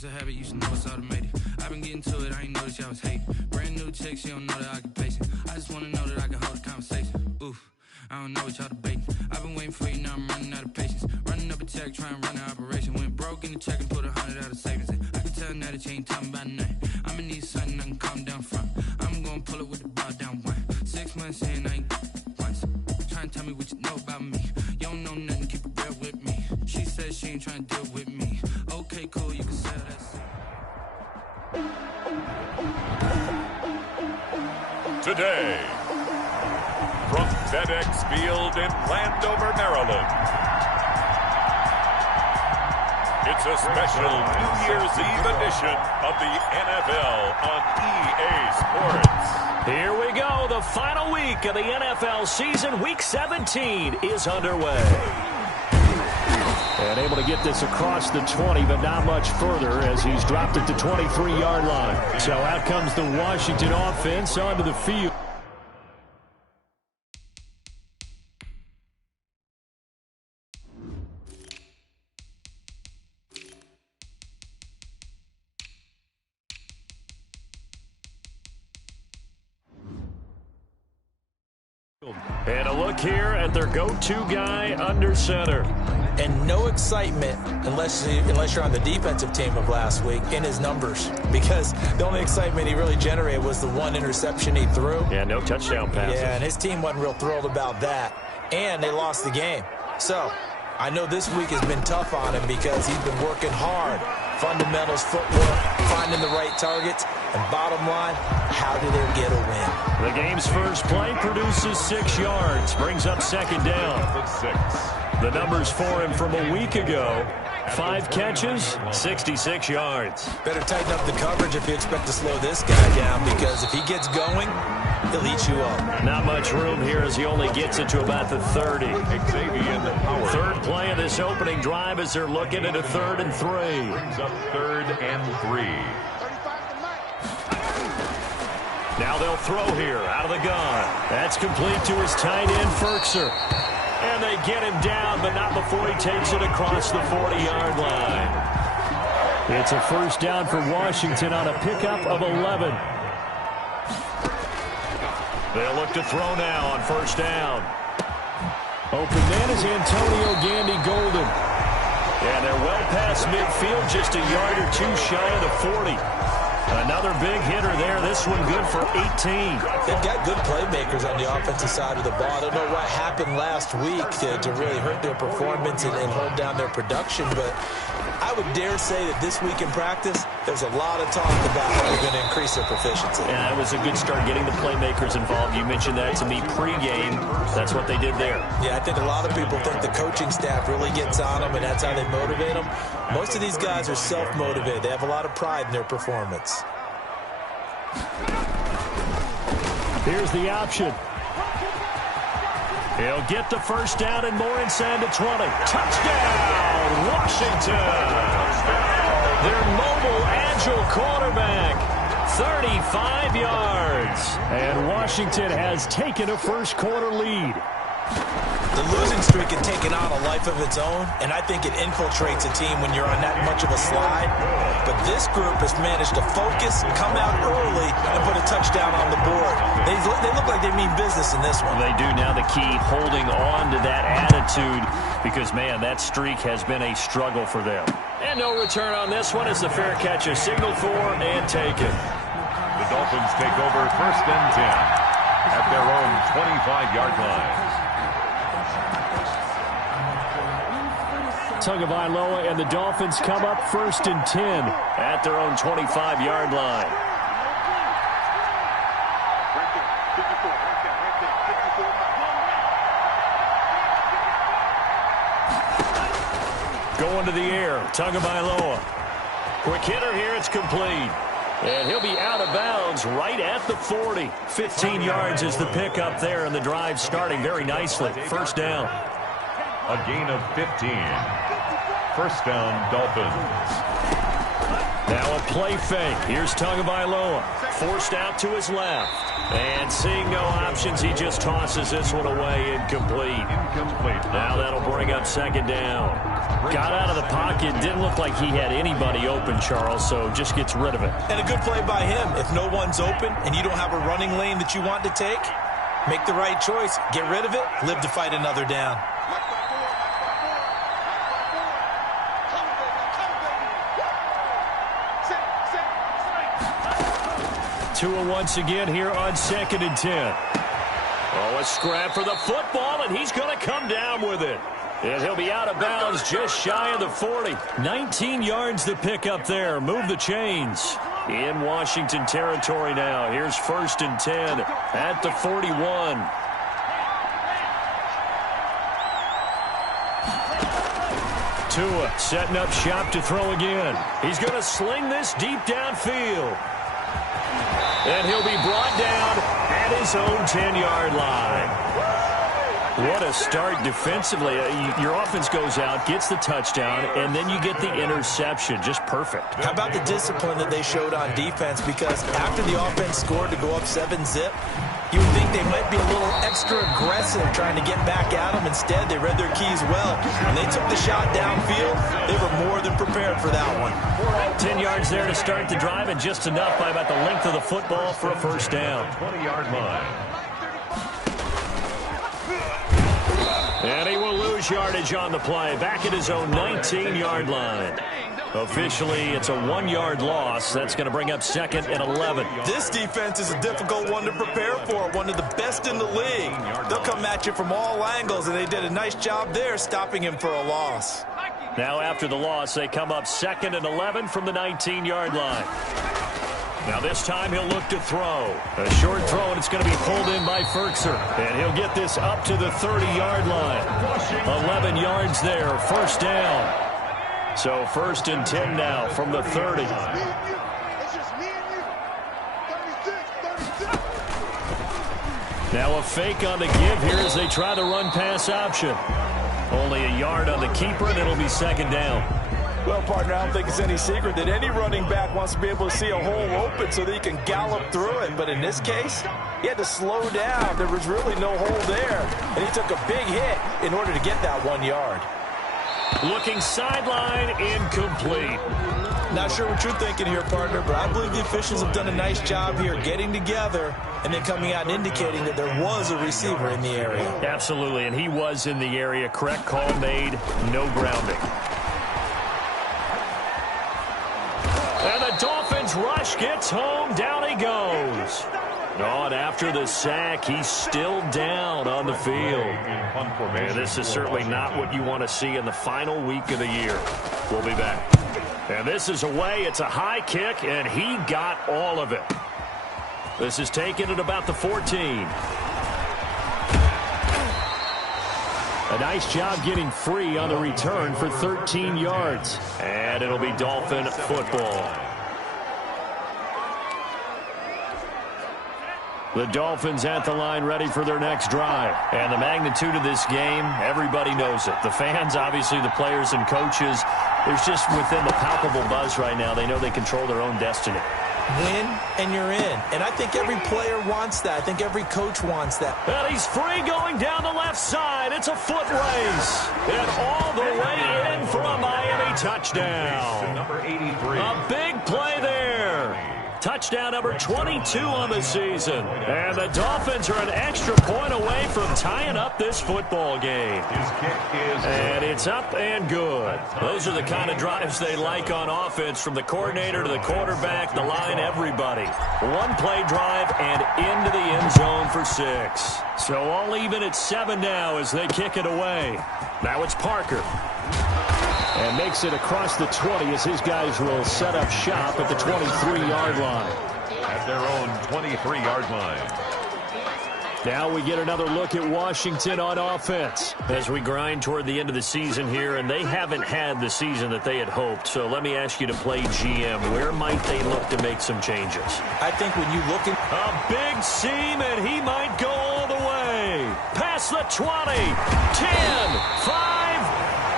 It's a habit, you should know it's automated. I've been getting to it, I ain't noticed y'all was hating. Brand new chick, she don't know the occupation. I just wanna know that I can hold a conversation. Oof, I don't know what y'all debating. I've been waiting for you, now I'm running out of patience. Running up a check, trying to run an operation. Went broke in the check and put 100 out of savings in. I can tell now that you ain't talking about nothing. I'ma need something I can calm down from. I'm gonna pull it with the bar down one. 6 months in, I ain't once. Trying to tell me what you know about me. You don't know nothing, keep it real with me. She said she ain't trying to deal with me. Okay, cool, you can sell that shit. Today, from FedEx Field in Landover, Maryland, it's a special New Year's Eve edition of the NFL on EA Sports. Here we go. The final week of the NFL season. Week 17 is underway. And able to get this across the 20, but not much further as he's dropped it to 23-yard line. So out comes the Washington offense onto the field. And a look here at their go-to guy under center. And no excitement unless you're on the defensive team of last week in his numbers, because the only excitement he really generated was the one interception he threw. Yeah, no touchdown passes. Yeah, and his team wasn't real thrilled about that, and they lost the game. So I know this week has been tough on him because he's been working hard. Fundamentals, footwork, finding the right targets, and bottom line, how do they get a win? The game's first play produces 6 yards, brings up second down. The numbers for him from a week ago: 5 catches, 66 yards. Better tighten up the coverage if you expect to slow this guy down, because if he gets going, he'll eat you up. Not much room here as he only gets it to about the 30. Third play of this opening drive as they're looking at a 3rd and 3. Brings up 3rd and 3. Now they'll throw here out of the gun. That's complete to his tight end, Ferkser. And they get him down, but not before he takes it across the 40-yard line. It's a first down for Washington on a pickup of 11. They'll look to throw now on first down. Open man is Antonio Gandy-Golden. And they're well past midfield, just a yard or two shy of the 40. Another big hitter there. This one good for 18. They've got good playmakers on the offensive side of the ball. I don't know what happened last week to really hurt their performance and hold down their production, but I would dare say that this week in practice, there's a lot of talk about how they're going to increase their proficiency. And that was a good start, getting the playmakers involved. You mentioned that to me pregame. That's what they did there. Yeah, I think a lot of people think the coaching staff really gets on them, and that's how they motivate them. Most of these guys are self-motivated. They have a lot of pride in their performance. Here's the option. He'll get the first down and more inside the 20. Touchdown, Washington. Their mobile, agile quarterback, 35 yards. And Washington has taken a first-quarter lead. The losing streak had taken on a life of its own, and I think it infiltrates a team when you're on that much of a slide. But this group has managed to focus, come out early, and put a touchdown on the board. They look like they mean business in this one. They do. Now the key, holding on to that attitude, because, man, that streak has been a struggle for them. And no return on this one as the fair catch is signaled for and taken. The Dolphins take over 1st and 10 at their own 25-yard line. Tagovailoa and the Dolphins come up 1st and 10 at their own 25-yard line. Going to the air, Tagovailoa. Quick hitter here, it's complete. And he'll be out of bounds right at the 40. 15 yards is the pickup there, and the drive starting very nicely. First down. A gain of 15. First down, Dolphins. Now a play fake. Here's Tagovailoa. Forced out to his left. And seeing no options, he just tosses this one away, incomplete. Now that'll bring up second down. Got out of the pocket sack. It didn't look like he had anybody open, Charles, so just gets rid of it. And a good play by him. If no one's open and you don't have a running lane that you want to take, make the right choice. Get rid of it. Live to fight another down. Tua once again here on 2nd and 10. Oh, a scrap for the football, and he's going to come down with it. And he'll be out of bounds just shy of the 40. 19 yards to pick up there. Move the chains. In Washington territory now. Here's 1st and 10 at the 41. Tua setting up shop to throw again. He's going to sling this deep downfield. And he'll be brought down at his own 10-yard line. What a start defensively. Your offense goes out, gets the touchdown, and then you get the interception. Just perfect. How about the discipline that they showed on defense? Because after the offense scored to go up 7-zip, you would think they might be a little extra aggressive trying to get back at them. Instead, they read their keys well. When they took the shot downfield, they were more than prepared for that one. 10 yards there to start the drive, and just enough by about the length of the football for a first down. 20-yard line. And he will lose yardage on the play. Back at his own 19-yard line. Officially, it's a 1-yard loss. That's going to bring up 2nd and 11. This defense is a difficult one to prepare for, one of the best in the league. They'll come at you from all angles, and they did a nice job there stopping him for a loss. Now after the loss, they come up 2nd and 11 from the 19-yard line. Now this time he'll look to throw. A short throw, and it's going to be pulled in by Firkser. And he'll get this up to the 30-yard line. 11 yards there, first down. So 1st and 10 now from the 30. Now a fake on the give here as they try the run-pass option. Only a yard on the keeper, and it'll be 2nd down. Well, partner, I don't think it's any secret that any running back wants to be able to see a hole open so that he can gallop through it. But in this case, he had to slow down. There was really no hole there, and he took a big hit in order to get that 1 yard. Looking sideline, incomplete. Not sure what you're thinking here, partner, but I believe the officials have done a nice job here getting together and then coming out and indicating that there was a receiver in the area. Absolutely, and he was in the area. Correct call made, no grounding. And the Dolphins rush gets home. Down he goes. Oh, and after the sack, he's still down on the field. And this is certainly not what you want to see in the final week of the year. We'll be back. And this is away. It's a high kick, and he got all of it. This is taken at about the 14. A nice job getting free on the return for 13 yards. And it'll be Dolphin football. The Dolphins at the line ready for their next drive. And the magnitude of this game, everybody knows it. The fans, obviously, the players and coaches. There's just within the palpable buzz right now. They know they control their own destiny. Win, and you're in. And I think every player wants that. I think every coach wants that. And he's free going down the left side. It's a foot race. And all the way in for a Miami touchdown. Number 83. A big play there. Touchdown number 22 on the season. And the Dolphins are an extra point away from tying up this football game. His kick is And it's up and good. Those are the kind of drives they like on offense, from the coordinator to the quarterback, the line, everybody. One play drive and into the end zone for 6. So all even at 7 now as they kick it away. Now it's Parker. And makes it across the 20 as his guys will set up shop at the 23-yard line. at their own 23-yard line. Now we get another look at Washington on offense as we grind toward the end of the season here, and they haven't had the season that they had hoped. So let me ask you to play GM. Where might they look to make some changes? I think when you look at a big seam, and he might go all the way. Past the 20, 10, 5,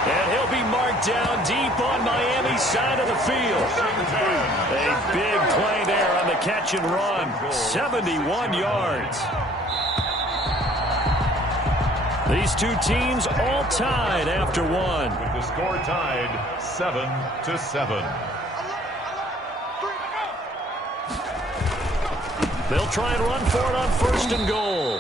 and he'll be marked down deep on Miami's side of the field. A big play there on the catch and run. 71 yards. These two teams all tied after one. With the score tied 7-7. They'll try and run for it on 1st and goal.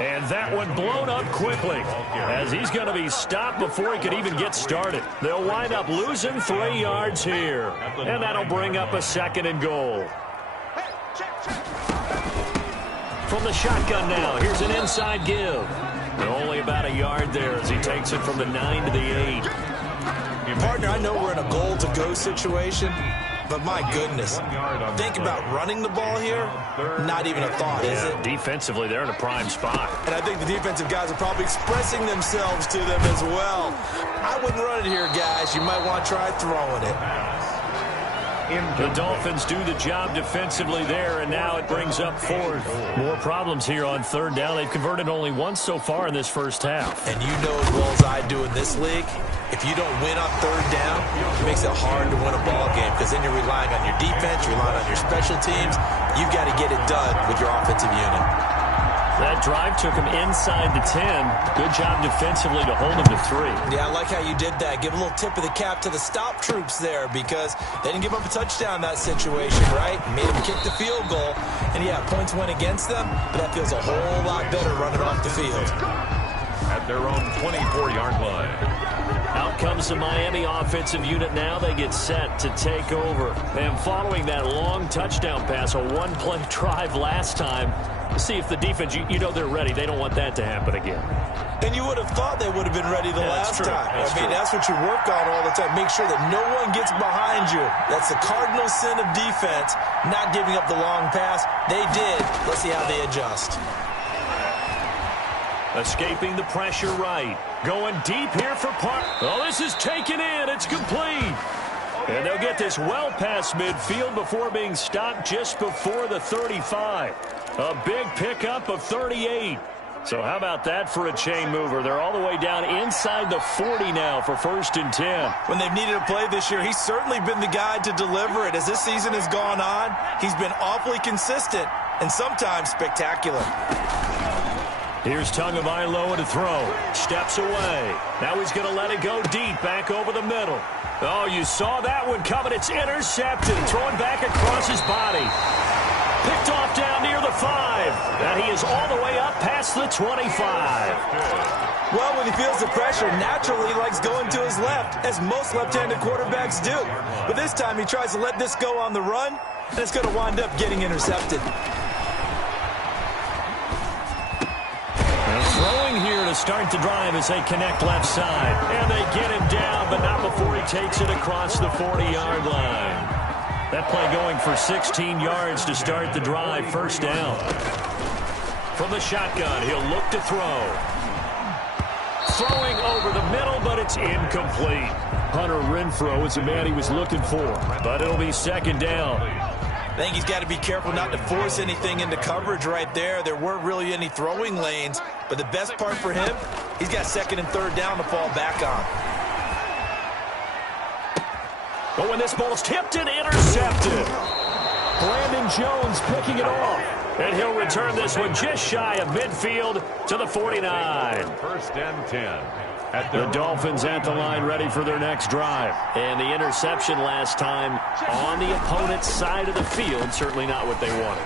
And that one blown up quickly as he's going to be stopped before he could even get started. They'll wind up losing 3 yards here. And that'll bring up a 2nd and goal. From the shotgun now, here's an inside give. Only about a yard there as he takes it from the 9 to the 8. Partner, I know we're in a goal-to-go situation, but my goodness, think about running the ball here. Not even a thought, is it? Defensively, they're in a prime spot. And I think the defensive guys are probably expressing themselves to them as well. I wouldn't run it here, guys. You might want to try throwing it. The Dolphins do the job defensively there, and now it brings up 4th. More problems here on 3rd down. They've converted only once so far in this first half. And you know as well as I do in this league, if you don't win on 3rd down, it makes it hard to win a ball game because then you're relying on your defense, you're relying on your special teams. You've got to get it done with your offensive unit. That drive took him inside the 10. Good job defensively to hold him to 3. Yeah, I like how you did that. Give a little tip of the cap to the stop troops there because they didn't give up a touchdown in that situation, right? Made them kick the field goal. And, yeah, points went against them, but that feels a whole lot better running off the field. At their own 24-yard line. Out comes the Miami offensive unit now. They get set to take over. And following that long touchdown pass, a one-play drive last time, see if the defense, you know they're ready. They don't want that to happen again. And you would have thought they would have been ready the last time. That's what you work on all the time. Make sure that no one gets behind you. That's the cardinal sin of defense, not giving up the long pass. They did. Let's see how they adjust. Escaping the pressure right. Going deep here for Park. Oh, this is taken in. It's complete. And they'll get this well past midfield before being stopped just before the 35. A big pickup of 38. So how about that for a chain mover? They're all the way down inside the 40 now for 1st and 10. When they've needed a play this year, he's certainly been the guy to deliver it. As this season has gone on, he's been awfully consistent and sometimes spectacular. Here's Tagovailoa to throw. Steps away. Now he's going to let it go deep back over the middle. Oh, you saw that one coming. It's intercepted. Throwing back across his body. Picked off down near the 5. And he is all the way up past the 25. Well, when he feels the pressure, naturally he likes going to his left, as most left-handed quarterbacks do. But this time he tries to let this go on the run, and it's going to wind up getting intercepted. Throwing here to start the drive as they connect left side. And they get him down, but not before he takes it across the 40-yard line. That play going for 16 yards to start the drive. 1st down. From the shotgun, he'll look to throw. Throwing over the middle, but it's incomplete. Hunter Renfrow is the man he was looking for, but it'll be 2nd down. I think he's got to be careful not to force anything into coverage right there. There weren't really any throwing lanes, but the best part for him, he's got 2nd and 3rd down to fall back on. But when this ball's tipped and intercepted, Brandon Jones picking it off. And he'll return this one just shy of midfield to the 49. 1st and 10. The Dolphins at the line ready for their next drive. And the interception last time on the opponent's side of the field, certainly not what they wanted.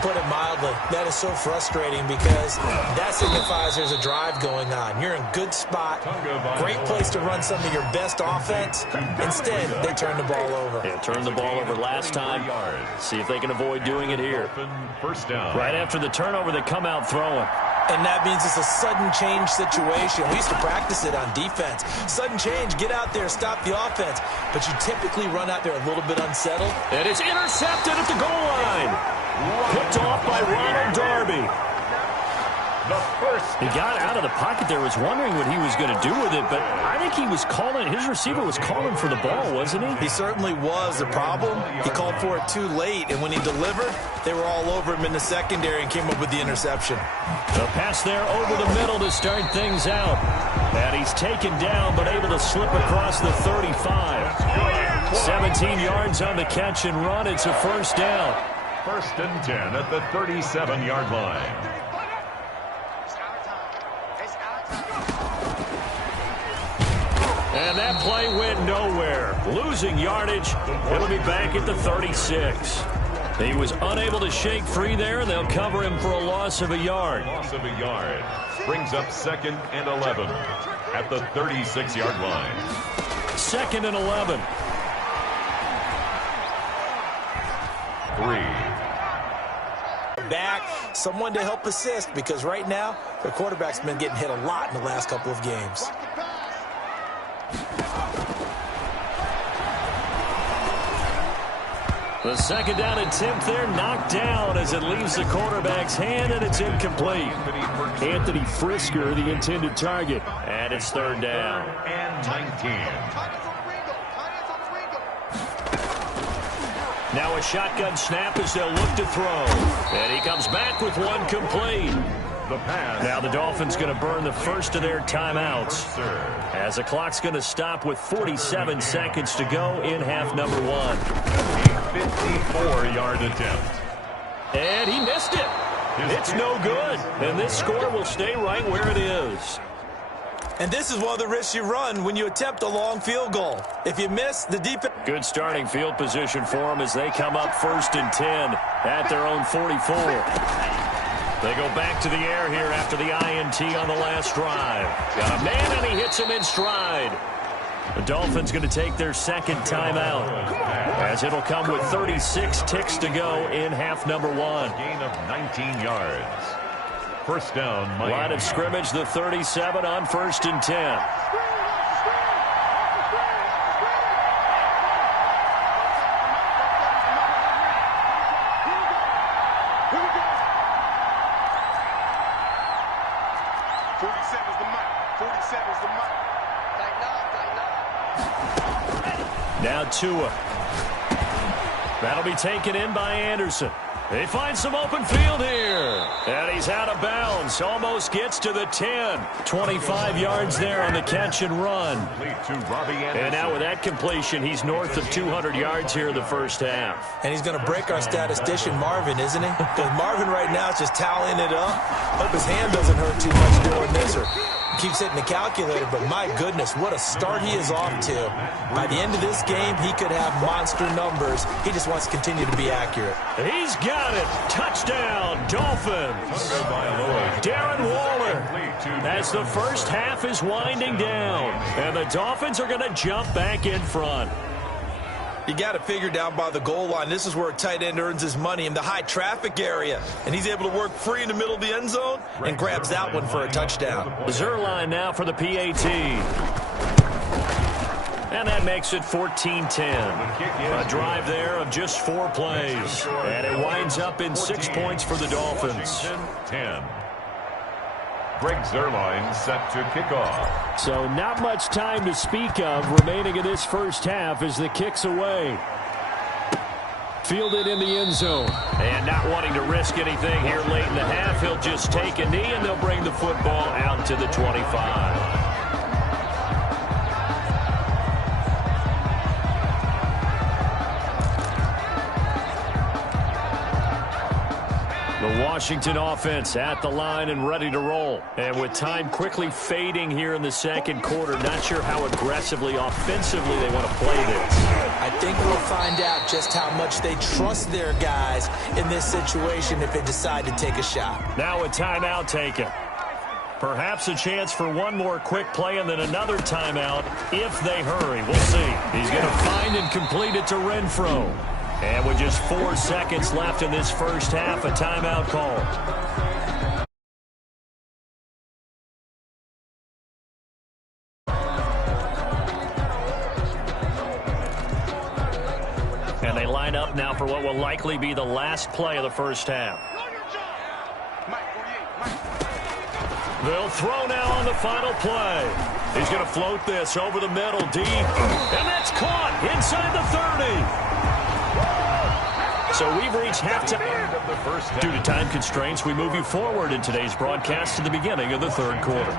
Put it mildly, that is so frustrating because that signifies there's a drive going on. You're in good spot, great place to run some of your best offense. Instead, they turn the ball over. Yeah, turned the ball over last time. See if they can avoid doing it here. 1st down. Right after the turnover, they come out throwing. And that means it's a sudden change situation. We used to practice it on defense. Sudden change, get out there, stop the offense. But you typically run out there a little bit unsettled. And it's intercepted at the goal line. Picked off by Ronald Darby. He got out of the pocket there, was wondering what he was going to do with it, but I think he was calling, his receiver was calling for the ball, wasn't he? He certainly was. The problem, he called for it too late, and when he delivered, they were all over him in the secondary and came up with the interception. The pass there over the middle to start things out. And he's taken down, but able to slip across the 35. 17 yards on the catch and run. It's a 1st down. 1st and 10 at the 37-yard line. And that play went nowhere. Losing yardage. It'll be back at the 36. He was unable to shake free there, and they'll cover him for a loss of a yard. Loss of a yard. Brings up 2nd and 11 at the 36-yard line. 2nd and 11. 3. Back, someone to help assist, because right now, the quarterback's been getting hit a lot in the last couple of games. The 2nd down attempt there knocked down as it leaves the quarterback's hand, and it's incomplete. Anthony Frisker, the intended target, and it's 3rd down. And 19. Now a shotgun snap as they'll look to throw. And he comes back with one complete. The pass. Now the Dolphins going to burn the first of their timeouts as the clock's going to stop with 47 seconds to go in half number 1. A 54-yard attempt. And he missed it. It's no good. And this score will stay right where it is. And this is one of the risks you run when you attempt a long field goal. If you miss, the defense... Good starting field position for them as they come up 1st and 10 at their own 44. They go back to the air here after the INT on the last drive. Got a man, and he hits him in stride. The Dolphins going to take their 2nd timeout, as it'll come with 36 ticks to go in half number 1. Gain of 19 yards. 1st down, Miami. Line of scrimmage, the 37 on 1st and 10. Now Tua. That'll be taken in by Anderson. He finds some open field here. And he's out of bounds. Almost gets to the 10. 25 yards there on the catch and run. And now with that completion, he's north of 200 yards here in the first half. And he's going to break our statistician, Marvin, isn't he? Because Marvin right now is just tallying it up. Hope his hand doesn't hurt too much doing this, or keeps hitting the calculator, but my goodness, what a start he is off to. By the end of this game, he could have monster numbers. He just wants to continue to be accurate. He's got it. Touchdown, Dolphins. Darren Waller, as the first half is winding down, and the Dolphins are going to jump back in front. You got to figure down by the goal line. This is where a tight end earns his money, in the high traffic area. And he's able to work free in the middle of the end zone and grabs that one for a touchdown. Zerline now for the PAT. And that makes it 14-10. A drive there of just 4 plays. And it winds up in 6 points for the Dolphins. 10. Greg Zerline set to kick off. So not much time to speak of remaining in this first half as the kick's away. Fielded in the end zone. And not wanting to risk anything here late in the half, he'll just take a knee and they'll bring the football out to the 25. The Washington offense at the line and ready to roll. And with time quickly fading here in the second quarter, not sure how aggressively, offensively they want to play this. I think we'll find out just how much they trust their guys in this situation if they decide to take a shot. Now a timeout taken. Perhaps a chance for one more quick play and then another timeout if they hurry. We'll see. He's going to find and complete it to Renfro. And with just 4 seconds left in this first half, a timeout call. And they line up now for what will likely be the last play of the first half. They'll throw now on the final play. He's going to float this over the middle deep. And that's caught inside the 30. So we've reached halftime. Due to time constraints, we move you forward in today's broadcast to the beginning of the third quarter.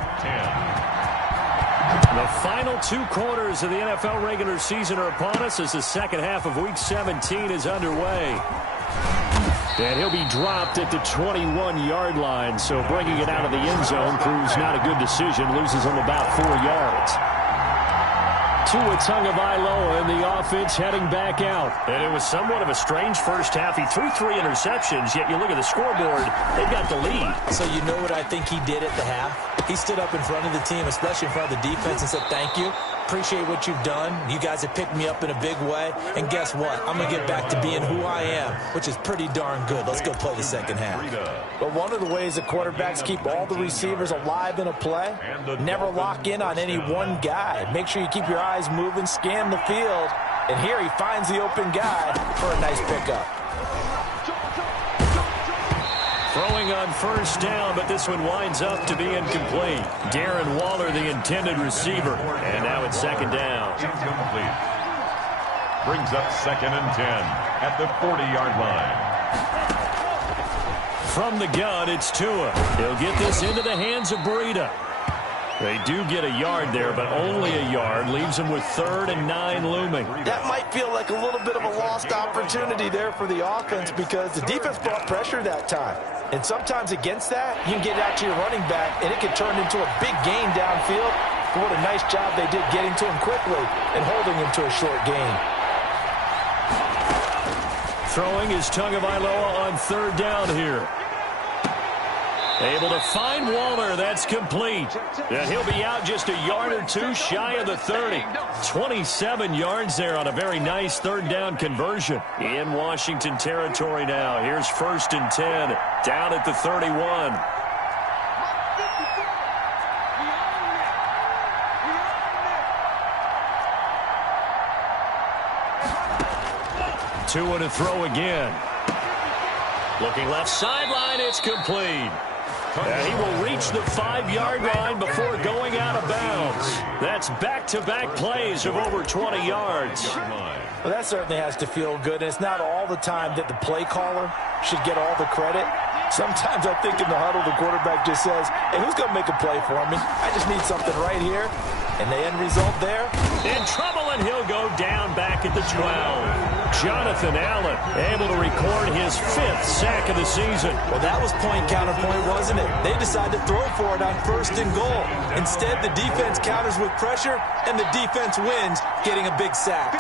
The final 2 quarters of the NFL regular season are upon us as the second half of Week 17 is underway. And he'll be dropped at the 21-yard line, so bringing it out of the end zone proves not a good decision, loses him about 4 yards. Tua Tagovailoa and the offense heading back out. And it was somewhat of a strange first half. He threw 3 interceptions, yet you look at the scoreboard, they've got the lead. So you know what I think he did at the half? He stood up in front of the team, especially in front of the defense, and said, thank you. Appreciate what you've done. You guys have picked me up in a big way. And guess what? I'm going to get back to being who I am, which is pretty darn good. Let's go play the second half. But one of the ways that quarterbacks keep all the receivers alive in a play, never lock in on any one guy. Make sure you keep your eyes moving, scan the field. And here he finds the open guy for a nice pickup. Throwing on first down, but this one winds up to be incomplete. Darren Waller, the intended receiver. And now it's second down. Incomplete. Brings up 2nd and 10 at the 40-yard line. From the gun, it's Tua. He'll get this into the hands of Breida. They do get a yard there, but only a yard. Leaves them with 3rd and 9 looming. That might feel like a little bit of a lost opportunity there for the offense because the defense brought pressure that time. And sometimes against that, you can get out to your running back, and it can turn into a big gain downfield. But what a nice job they did getting to him quickly and holding him to a short gain. Throwing is Tagovailoa on 3rd down here. Able to find Waller. That's complete. And he'll be out just a yard or 2 shy of the 30. 27 yards there on a very nice 3rd down conversion. In Washington territory now. Here's 1st and 10. Down at the 31. Tua to throw again. Looking left sideline. It's complete. And he will reach the 5-yard line before going out of bounds. That's back-to-back plays of over 20 yards. Well, that certainly has to feel good. And it's not all the time that the play caller should get all the credit. Sometimes I think in the huddle, the quarterback just says, hey, who's going to make a play for me? I just need something right here. And the end result there? In trouble, and he'll go down back at the 12. Jonathan Allen able to record his 5th sack of the season. Well, that was point counterpoint, wasn't it? They decided to throw for it on 1st and goal. Instead, the defense counters with pressure, and the defense wins, getting a big sack.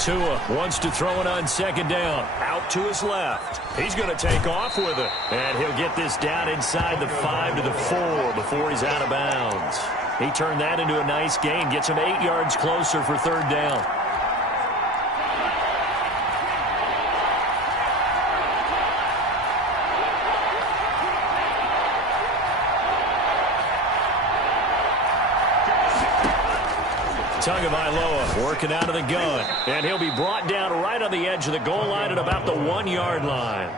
Tua wants to throw it on 2nd down. Out to his left. He's going to take off with it. And he'll get this down inside the 5 to the 4 before he's out of bounds. He turned that into a nice gain. Gets him 8 yards closer for 3rd down. Tagovailoa working out of the gun. And he'll be brought down right on the edge of the goal line at about the 1-yard line.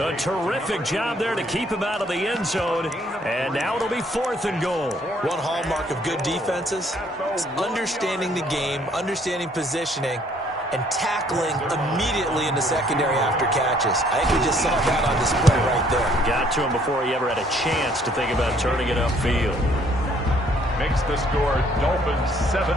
A terrific job there to keep him out of the end zone. And now it'll be 4th and goal. One hallmark of good defenses is understanding the game, understanding positioning, and tackling immediately in the secondary after catches. I think we just saw that on display right there. Got to him before he ever had a chance to think about turning it upfield. Makes the score Dolphins 17.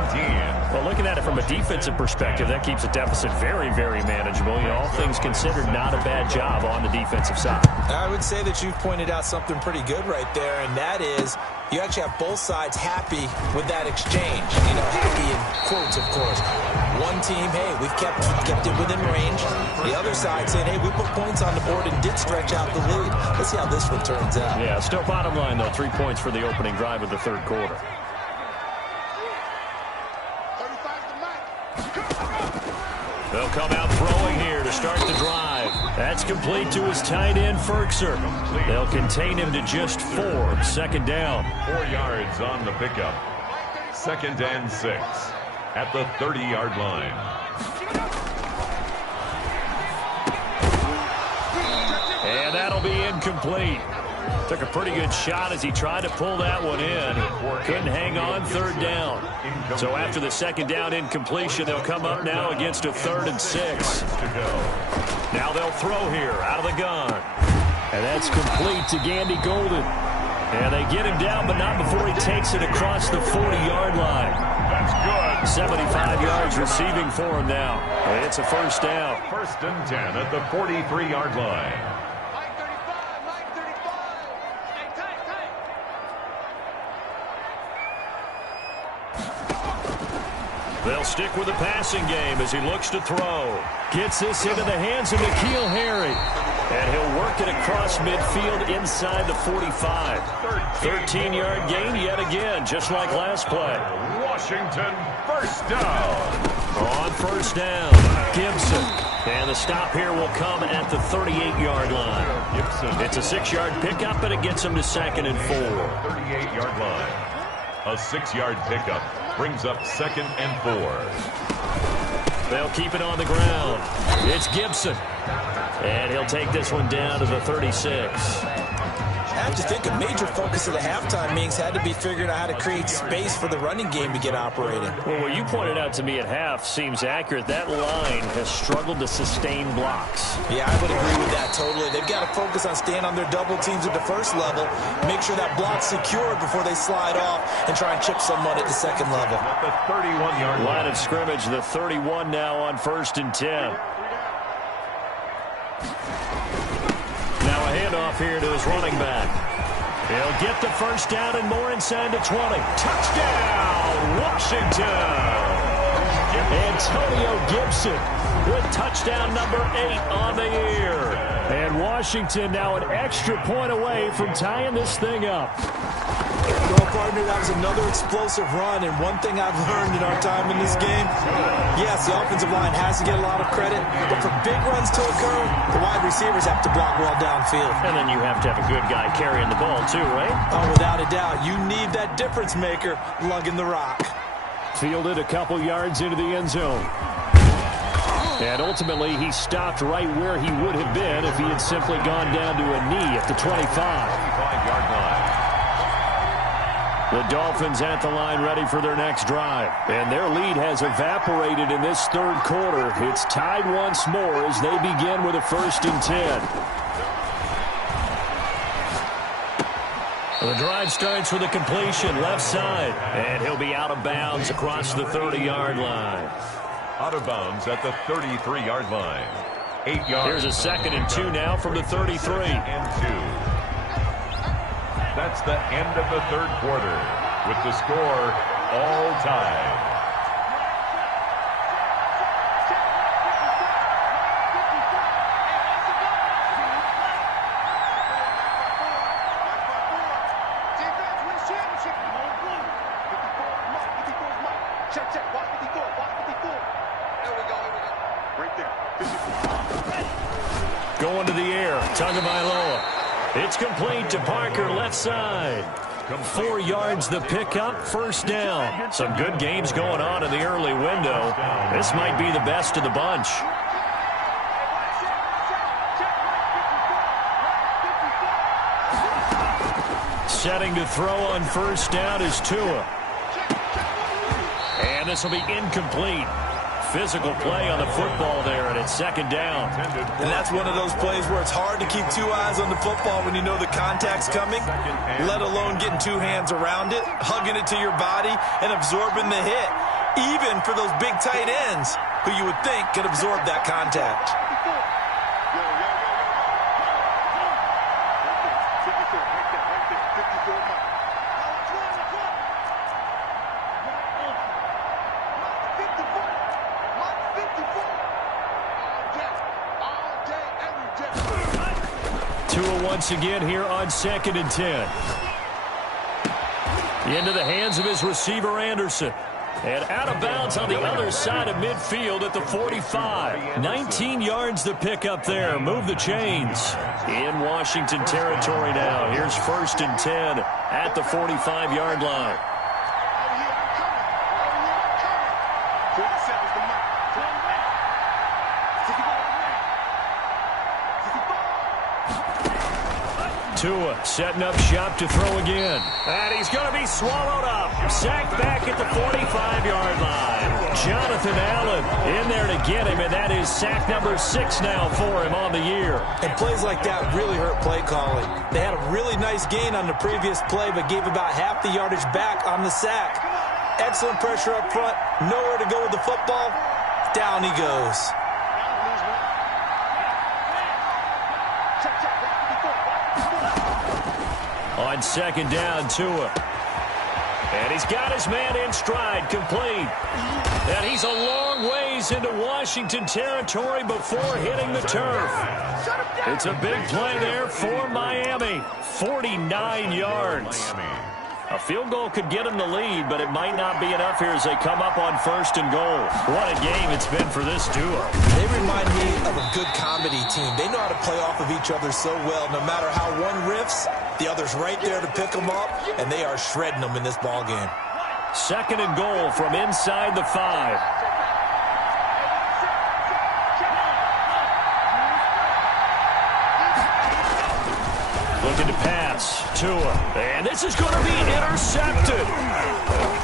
Well, looking at it from a defensive perspective, that keeps the deficit very, very manageable. You know, all things considered, not a bad job on the defensive side. I would say that you've pointed out something pretty good right there, and that is you actually have both sides happy with that exchange. You know, happy in quotes, of course. One team, hey, we've kept it within range. The other side saying, hey, we put points on the board and did stretch out the lead. Let's see how this one turns out. Yeah, still bottom line, though, 3 points for the opening drive of the 3rd quarter. They'll come out throwing here to start the drive. That's complete to his tight end, Firkser. They'll contain him to just 4. 2nd down. 4 yards on the pickup. 2nd and 6 at the 30-yard line. And that'll be incomplete. Took a pretty good shot as he tried to pull that one in. Couldn't hang on. 3rd down. So after the 2nd down incompletion, they'll come up now against a 3rd and 6. Now they'll throw here out of the gun. And that's complete to Gandy Golden. And they get him down, but not before he takes it across the 40-yard line. That's good. 75 yards receiving for him now. And it's a 1st down. 1st and 10 at the 43-yard line. They'll stick with the passing game as he looks to throw. Gets this into the hands of N'Keal Harry. And he'll work it across midfield inside the 45. 13-yard gain yet again, just like last play. Washington, first down. On first down, Gibson. And the stop here will come at the 38-yard line. Gibson. It's a 6-yard pickup, and it gets him to 2nd and 4. 38-yard line. A 6-yard pickup brings up 2nd and 4. They'll keep it on the ground. It's Gibson. And he'll take this one down to the 36. I have to think a major focus of the halftime meetings had to be figuring out how to create space for the running game to get operating. Well, what you pointed out to me at half seems accurate. That line has struggled to sustain blocks. Yeah, I would agree with that totally. They've got to focus on staying on their double teams at the first level, make sure that block's secured before they slide off and try and chip someone at the second level. At the 31-yard line of scrimmage, the 31 now on 1st and 10. Now a handoff here to his running back. He'll get the first down and more inside the 20. Touchdown, Washington! Antonio Gibson with touchdown number 8 on the year. And Washington now an extra point away from tying this thing up. Well, partner, that was another explosive run, and one thing I've learned in our time in this game, yes, the offensive line has to get a lot of credit, but for big runs to occur, the wide receivers have to block well downfield. And then you have to have a good guy carrying the ball too, right? Oh, without a doubt. You need that difference maker lugging the rock. Fielded a couple yards into the end zone. And ultimately, he stopped right where he would have been if he had simply gone down to a knee at the 25. 25-yard line. The Dolphins at the line ready for their next drive. And their lead has evaporated in this third quarter. It's tied once more as they begin with a 1st and 10. The drive starts with a completion left side. And he'll be out of bounds across the 30-yard line. Out of bounds at the 33-yard line. 8 yards. Here's a 2nd and 2 now from the 33. 2nd and 2. That's the end of the third quarter with the score all tied. Going to the air, Tagovailoa. It's complete to Parker, left side. 4 yards the pickup, first down. Some good games going on in the early window. This might be the best of the bunch. Setting to throw on first down is Tua. And this will be incomplete. Physical play on the football there, and it's 2nd down. And that's one of those plays where it's hard to keep 2 eyes on the football when you know the contact's coming, let alone getting 2 hands around it, hugging it to your body, and absorbing the hit, even for those big tight ends who you would think could absorb that contact. Once again here on 2nd and 10. Into the hands of his receiver, Anderson. And out of bounds on the other side of midfield at the 45. 19 yards the pickup there. Move the chains. In Washington territory now. Here's 1st and 10 at the 45-yard line. Tua setting up shop to throw again. And he's going to be swallowed up. Sacked back at the 45-yard line. Jonathan Allen in there to get him, and that is sack number 6 now for him on the year. And plays like that really hurt play calling. They had a really nice gain on the previous play, but gave about half the yardage back on the sack. Excellent pressure up front. Nowhere to go with the football. Down he goes. On 2nd down, Tua. And he's got his man in stride, complete. And he's a long ways into Washington territory before hitting the turf. It's a big play there for Miami. 49 yards. A field goal could get him the lead, but it might not be enough here as they come up on 1st and goal. What a game it's been for this duo. They remind me of a good comedy team. They know how to play off of each other so well. No matter how one riffs, the other's right there to pick them up, and they are shredding them in this ball game. 2nd and goal from inside the 5. Looking to pass. Tua. And this is going to be intercepted.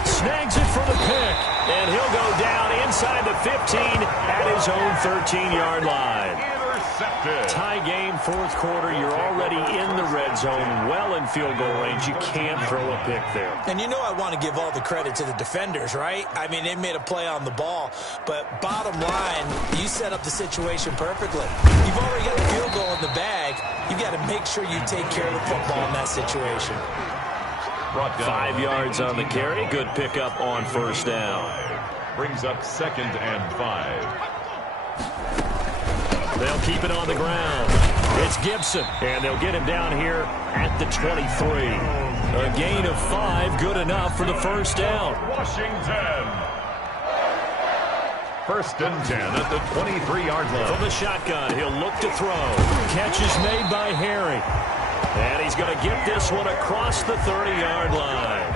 Snags it for the pick. And he'll go down inside the 15 at his own 13-yard line. Intercepted. Tie game, 4th quarter. You're already in the red zone, well in field goal range. You can't throw a pick there. And you know I want to give all the credit to the defenders, right? I mean, they made a play on the ball. But bottom line, you set up the situation perfectly. You've already got a field goal in the bag. You've got to make sure you take care of the football in that situation. 5 yards on the carry. Good pickup on 1st down. Brings up 2nd and 5. They'll keep it on the ground. It's Gibson, and they'll get him down here at the 23. A gain of 5, good enough for the 1st down. Washington. 1st and 10 at the 23-yard line. From the shotgun, he'll look to throw. Catch is made by Harry. And he's going to get this one across the 30-yard line.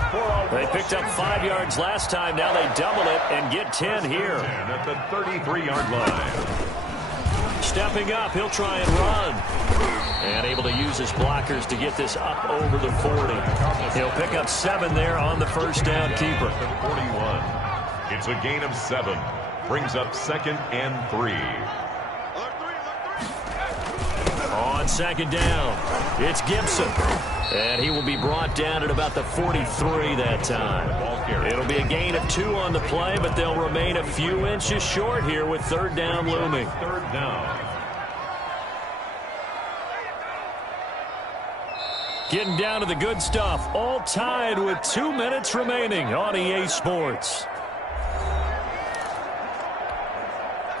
They picked up 5 yards last time. Now they double it and get 10 here. 10 at the 33-yard line. Stepping up, he'll try and run. And able to use his blockers to get this up over the 40. He'll pick up 7 there on the 1st down keeper. 41. It's a gain of 7. Brings up 2nd and 3. On 2nd down, it's Gibson. And he will be brought down at about the 43 that time. It'll be a gain of 2 on the play, but they'll remain a few inches short here with 3rd down looming. 3rd down. Getting down to the good stuff. All tied with 2 minutes remaining on EA Sports.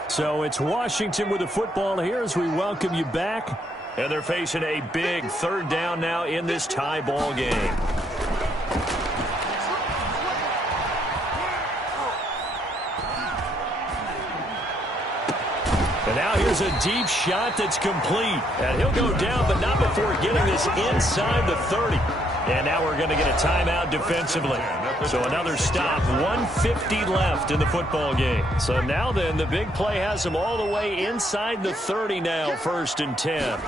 So it's Washington with the football here as we welcome you back. And they're facing a big 3rd down now in this tie ball game. And now here's a deep shot that's complete. And he'll go down, but not before getting this inside the 30. And now we're going to get a timeout defensively. So another stop, 1:50 left in the football game. So now then, the big play has them all the way inside the 30 now, 1st and 10.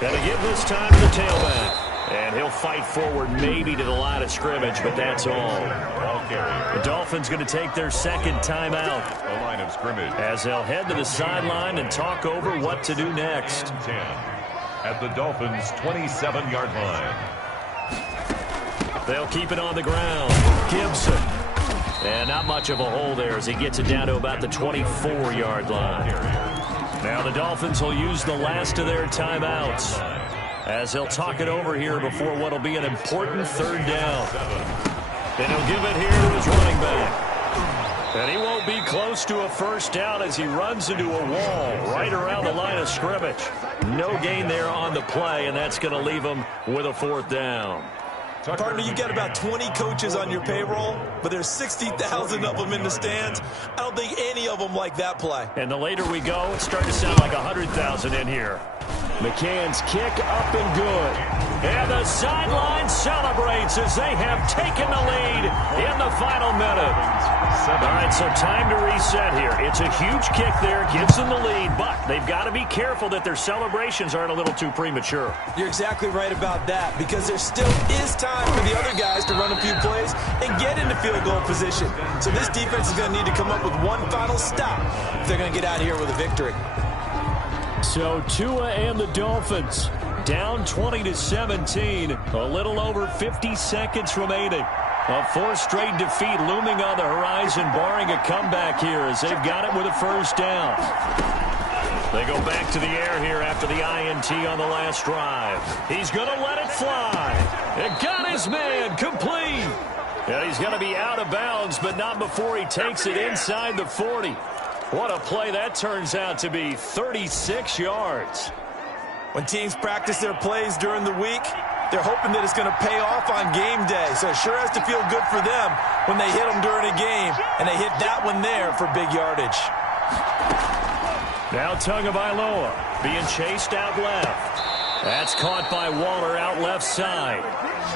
Got to give this time to the tailback. And he'll fight forward maybe to the line of scrimmage, but that's all. The Dolphins going to take their 2nd timeout. The line of scrimmage. As they'll head to the sideline and talk over what to do next. 10 at the Dolphins' 27-yard line. They'll keep it on the ground. Gibson. And not much of a hole there as he gets it down to about the 24-yard line. Now the Dolphins will use the last of their timeouts as they'll talk it over here before what will be an important 3rd down. And he'll give it here to his running back. And he won't be close to a 1st down as he runs into a wall right around the line of scrimmage. No gain there on the play, and that's going to leave him with a 4th down. Partner, you got about 20 coaches on your payroll, but there's 60,000 of them in the stands. I don't think any of them like that play. And the later we go, it's starting to sound like 100,000 in here. McCann's kick up and good. And the sideline celebrates as they have taken the lead in the final minute. All right, so time to reset here. It's a huge kick there, gives them the lead, but they've got to be careful that their celebrations aren't a little too premature. You're exactly right about that, because there still is time for the other guys to run a few plays and get into field goal position. So this defense is going to need to come up with one final stop if they're going to get out of here with a victory. So Tua and the Dolphins down 20-17, a little over 50 seconds remaining. A 4th straight defeat looming on the horizon, barring a comeback here as they've got it with a 1st down. They go back to the air here after the INT on the last drive. He's going to let it fly. It got his man, complete. And he's going to be out of bounds, but not before he takes it inside the 40. What a play that turns out to be, 36 yards. When teams practice their plays during the week, they're hoping that it's going to pay off on game day. So it sure has to feel good for them when they hit them during a game, and they hit that one there for big yardage. Now Tagovailoa being chased out left. That's caught by Waller out left side.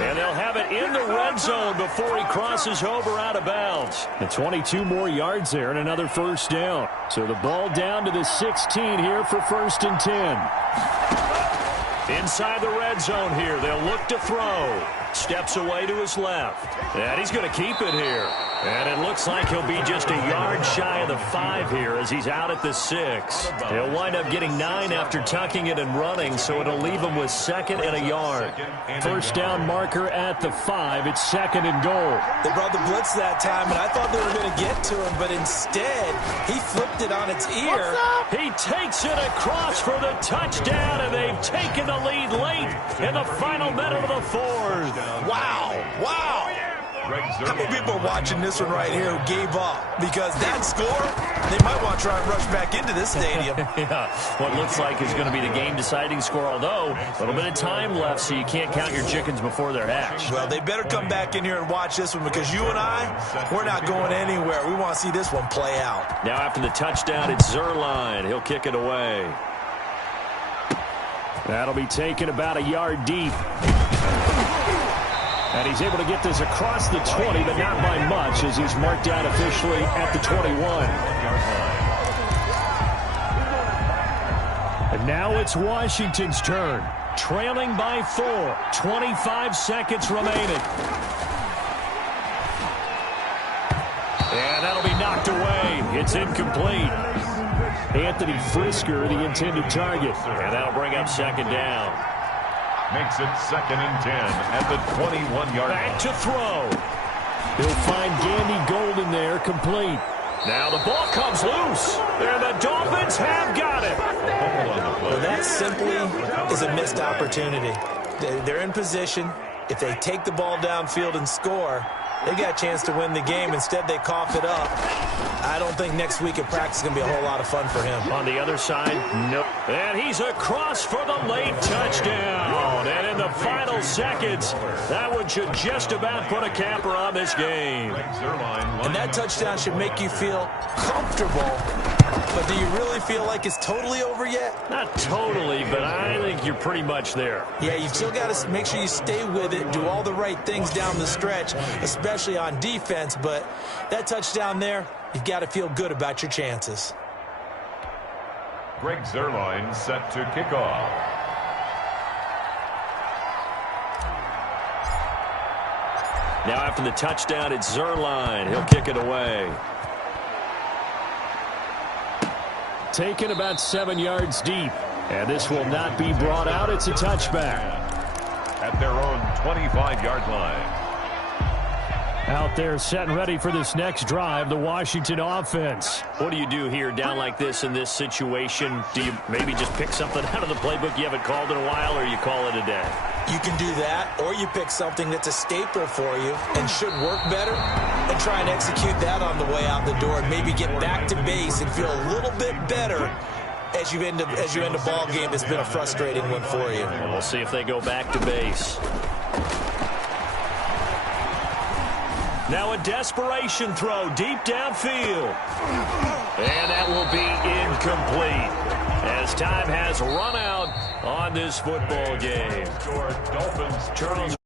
And they'll have it in the red zone before he crosses over out of bounds. And 22 more yards there and another first down. So the ball down to the 16 here for 1st and 10. Inside the red zone here, they'll look to throw. Steps away to his left. And he's going to keep it here. And it looks like he'll be just a yard shy of the 5 here as he's out at the 6. He'll wind up getting 9 after tucking it and running, so it'll leave him with 2nd and a yard. First down marker at the 5. It's 2nd and goal. They brought the blitz that time, and I thought they were going to get to him, but instead, he flipped it on its ear. He takes it across for the touchdown, and they've taken the lead late in the final minute of the 4th. Wow. Wow. How many people are watching this one right here who gave up? Because that score, they might want to try and rush back into this stadium. Yeah, what looks like is going to be the game-deciding score, although a little bit of time left, so you can't count your chickens before they're hatched. Well, they better come back in here and watch this one, because you and I, we're not going anywhere. We want to see this one play out. Now after the touchdown, it's Zerline. He'll kick it away. That'll be taken about a yard deep. And he's able to get this across the 20, but not by much, as he's marked out officially at the 21. And now it's Washington's turn, trailing by 4, 25 seconds remaining. And that'll be knocked away. It's incomplete. Anthony Frisker, the intended target. And that'll bring up 2nd down. Makes it 2nd and 10 at the 21-yard line. Back to throw. He'll find Gandy Golden there, complete. Now the ball comes loose, and the Dolphins have got it. Well, that simply is a missed opportunity. They're in position. If they take the ball downfield and score, they got a chance to win the game. Instead, they cough it up. I don't think next week at practice is going to be a whole lot of fun for him. On the other side, nope. And he's across for the late touchdown. And in the final seconds, that one should just about put a capper on this game. And that touchdown should make you feel comfortable. But do you really feel like it's totally over yet? Not totally, but I think you're pretty much there. Yeah, you've still got to make sure you stay with it, do all the right things down the stretch, especially on defense. But that touchdown there, you've got to feel good about your chances. Greg Zuerlein set to kick off. Now after the touchdown, it's Zuerlein. He'll kick it away. Taken about 7 yards deep. And this will not be brought out. It's a touchback. At their own 25-yard line. Out there set and ready for this next drive, the Washington offense. What do you do here down like this in this situation? Do you maybe just pick something out of the playbook you haven't called in a while, or you call it a day? You can do that, or you pick something that's a staple for you and should work better and try and execute that on the way out the door and maybe get back to base and feel a little bit better as you end a ball game that's been a frustrating one for you. And we'll see if they go back to base. Now a desperation throw deep downfield. And that will be incomplete as time has run out on this football game. Dolphins. Charles.